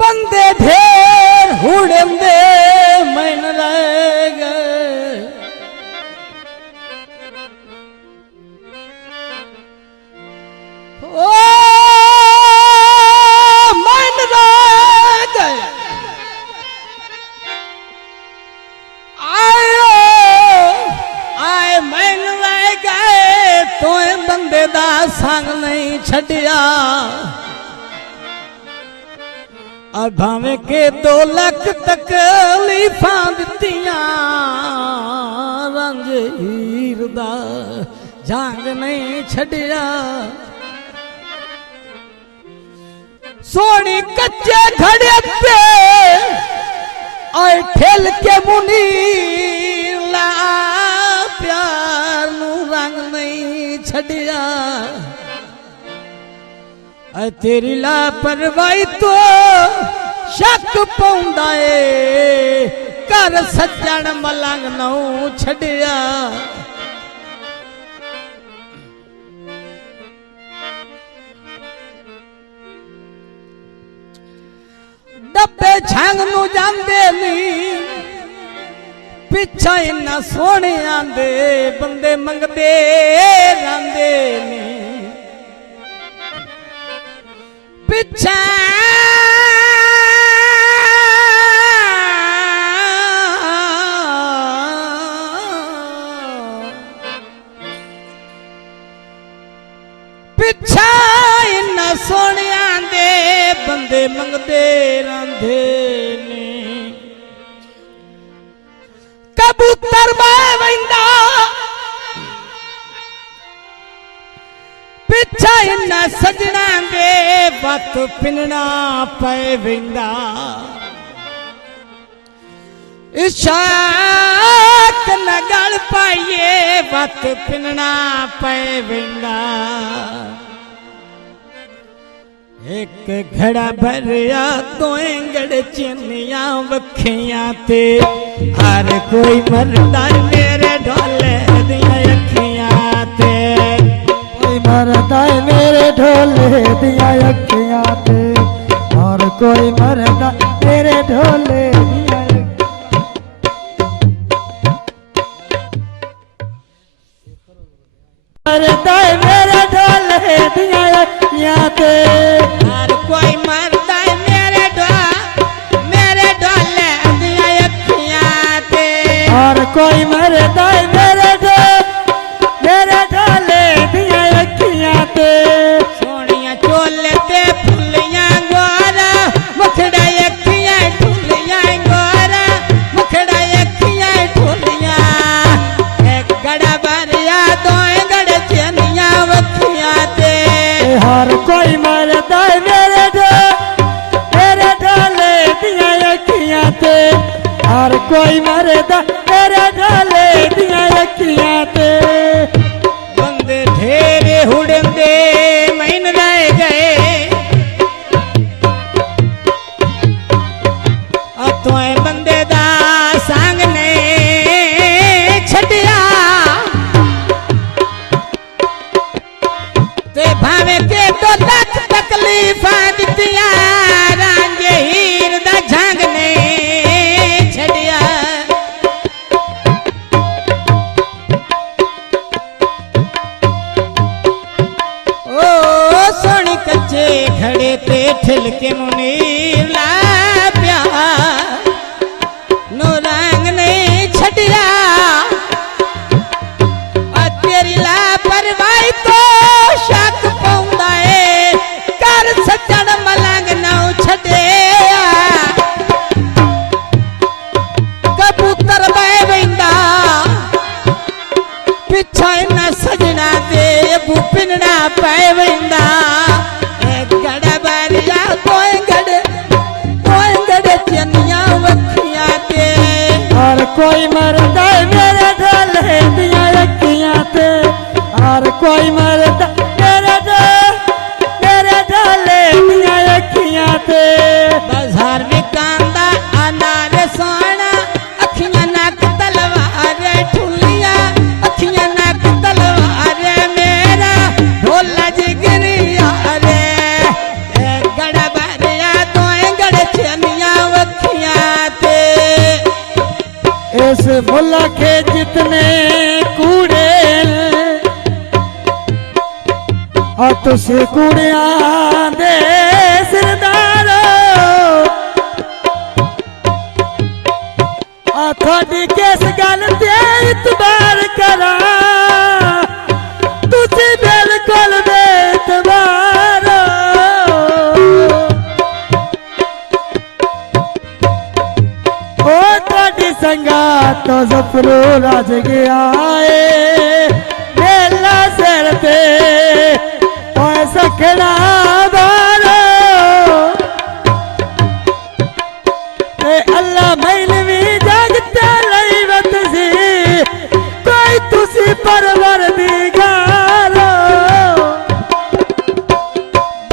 बंदे ढेर हुड़े मन रह गए, ओ मन रह गए। आए मन रह गए तो बंदे दा संग नहीं छड़िया। भावे के 2 लाख तकलीफा दित्तियां रंज हीर दा जांग नहीं छड़िया। सोनी कच्चे घड़े पे आए ठेल के मुनी ला प्यार नू रंग नहीं छड़िया। तेरी लापरवाही तो शक पौंदा ए कर सज्जण मलंग नौ छड़िया। डब्बे छंग नू जांदे नी पिछा इन्ना सोहणे आंदे बंदे मंगदे रंदे नी पिछा पिछा इन्ना सोहणिया दे बंदे मंगदे रंधे ने। कबूतर बाह वंदा पिछा इन्ना सजना दे वत पिनना पे विंदा। इशाक न गल पाइए वत पिनना पे विंदा। एक घड़ा भरिया तो गड़ चिनिया वखियां ते हर कोई मरदा मेरे ढोले दिया अखियां ते। मरदा मेरे ढोले दिया अखियां ते और कोई मरदा मेरे ढोले दिया। मरदा मेरे ढोले दिया अखियां ते और कोई मरदा मेरे ढोले दिया अखियां ते और कोई मरदा मेरे ढोले दिया अखियां ते। सोनिया चोले ते फुलियां गोरा मुखड़ा अखियां ठुलियां गोरा मुखड़ा अखियां ठुलियां। एक गड़ा भरिया दो गड़ चनिया वखियां ते हर कोई मरदा मेरे ढोले दिया अखियां ते हर कोई मरदा मेरे ढोले दिया अखियां ते। बंदे ढेरे हुड़े मन रह गए तो बंदे दा संग ने छड़िया। ते भावे के 2 लाख तकलीफा दित्तियां रांझे हीर दा झांग ने छड़िया। कच्चे खड़े ते ठिल के मुनीर ला प्यार नो रंग नहीं छड़िया। और तेरी लापरवाही तो शक पौंदा ए कर सज्जण मलंग नौ छड़िया। कबूतर बह वंदा पिछा न सजना ते भूपिनड़ा पै वेंदा गड़ा बारिया कोई गड़े चनिया वखियां ते हर कोई मरदा मेरे ढोले दिया अखियां ते हर कोई मरदा मेरे ढोले दिया अखियां ते बाजार में कांदा अनार सोना अखियां नाक तलवार ठुलिया अखियां नाक तलवार मेरा ढोला जिगरिया रे गड़ा बारिया तोए गड़े चनिया वखियां ते इस मुल्क के जितने कूड़े और तुसी कूड़ियां दे सरदारो आ थोड़ी किस गल ते इतबार करा तुसी बिल्कुल बेतबारो ओ थोड़ी संगात तो जफरो राज गया है मेला सिर पे सखड़ा बारो अल्लाह मैलवी जगते लई वत सी कोई तुसी परवर दिगारो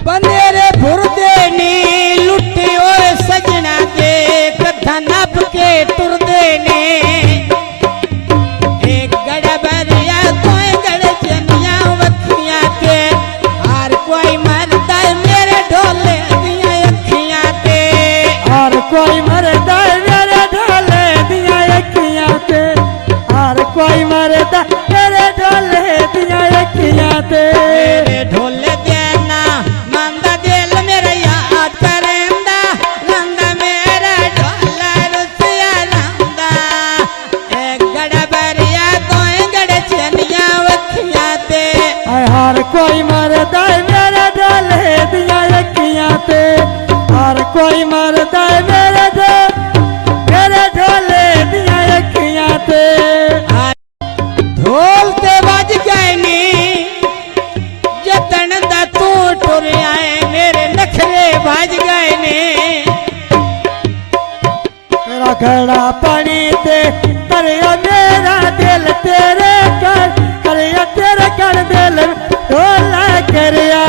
बनेरे भुरदे नी लुटे ओए सजना दे कथा नप के टुरदे ने एक गड़ा बरिया कोई गड़े चनिया वखियां के हर कोई मरदा मेरे ढोले दिया अखियां ते हर कोई मरदा मेरे ढोले दिया अखियां ते हर कोई मरदा मेरे ढोले दिया अखियां ते मेरे ढोले देना मंदा दिल मेरा याद करेंदा नंदा मेरा ढोला रुसिया नंदा एक गड़ा बरिया कोई गड़े चनिया वखियां ते हर कोई मरदा मेरे ढोले दिया अखियां ते हर कोई मरदा मेरे ढोले दिया अखियां ते ढोल ते बज गए नी जतन दा तू टुर आए मेरे नखरे बज गए ने तेरा खड़ा पानी ते तरया मेरा दिल तेरे कर करया तेरे कर दिल ढोला करया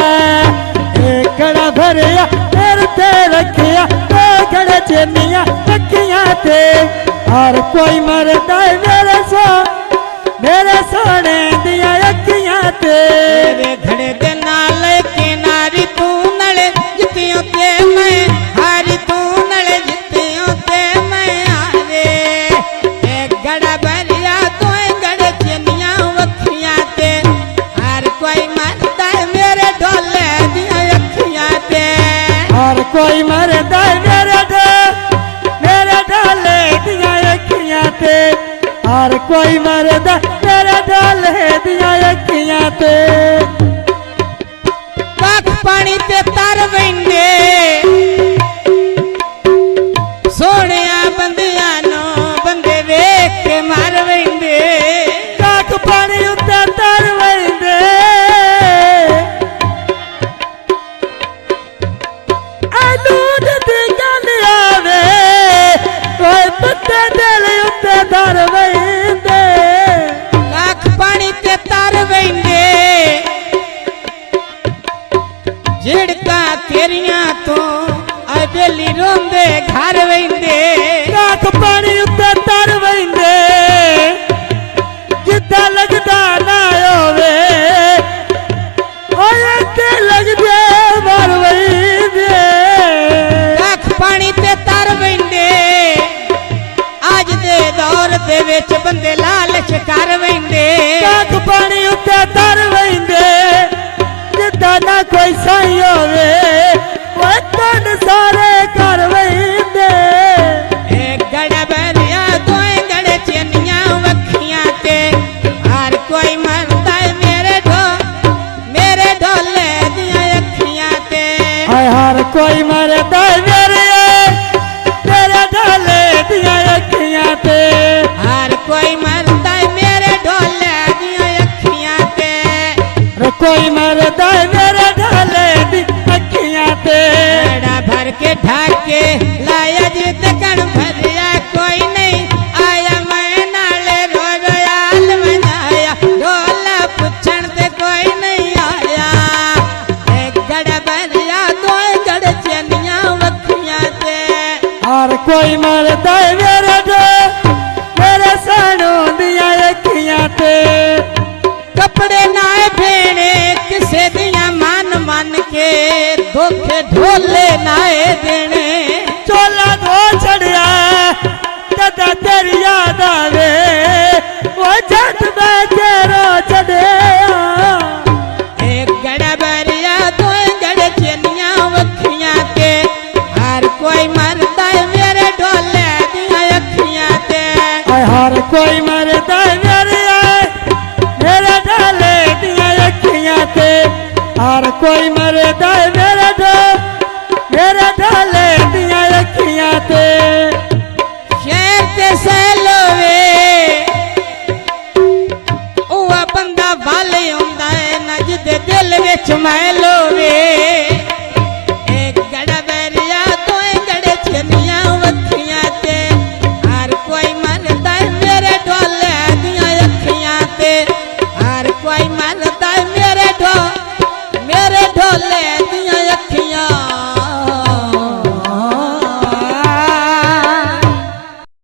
एक खड़ा भरया तेरे ते रखिया तो खड़े चनिया अखियां ते हर कोई मरदा मेरे सोने दिया अखियां ते तेरे घड़े दे नाल किनारी तू नले जितियों ते मैं हारी तू नले जितियों ते मैं हारे एक गड़ा बरिया तू गड़े चनिया वखियां ते हर कोई मरदा मेरे ढोले दिया अखियां ते हर कोई मरदा मेरे ढोले दिया अखियां ते हर कोई मरदा मेरे ढोले दिया अखियां ते कख पानी ते तर वेंदे सोहणिया बंदियां नो बंदे वेख के मार वेंदे कख पानी उत्ते तर वेंदे दूध दी गल आवे कोई पत्ते दिल उत्ते तर वेंदे कख पानी ते तर वेंदे झिड़का तेरियां तो आ बेली रोंदे घर वेंदे कख पानी उत्ते तर वेंदे जिद्दां लगदा ना होवे ओए ते लगदे मर वेंदे कख पानी ते तर वेंदे आज दे दौर दे विच बंदे लालच कर वेंदे कख पानी उत्ते तर वेंदे जिद्दां ना कोई सही होवे ओए तन सारे कर वेंदे एक गड़ा बरिया तू गड़े चनिया वखियां ते हर कोई मरदा मेरे ढोले दिया अखियां ते हर कोई मरदा मेरे ढोले दिया अखियां ते हर कोई मरदा मेरे ढोले दिया अखियां कोई मरदा मेरे ढाले दी अखियां ते बेड़ा भर के ढाके लाया जित कण भरिया कोई नहीं आया मैं नाले रोज आल मनाया ढोला पुछण ते कोई नहीं आया एक गड़ा भरिया दो गड़ चनिया वखियां ते और कोई मरदा मेरे मेरे सानू दिया अखियां ते कपड़े नाए भेणे किसे दिया मान मान के धोखे ढोले नाए देने चोला धो छड़िया दादा तेरी याद आवे वो जट मैं तेरो छड़िया एक गड़ा भरिया दो गड़ चनिया वखियां ते हर कोई मरदा मेरे ढोले दिया अखियां ते हर कोई मरदा मेरे ढाले दिया अखियां ते हर कोई मरदा मेरे ढाले दिया अखियां ते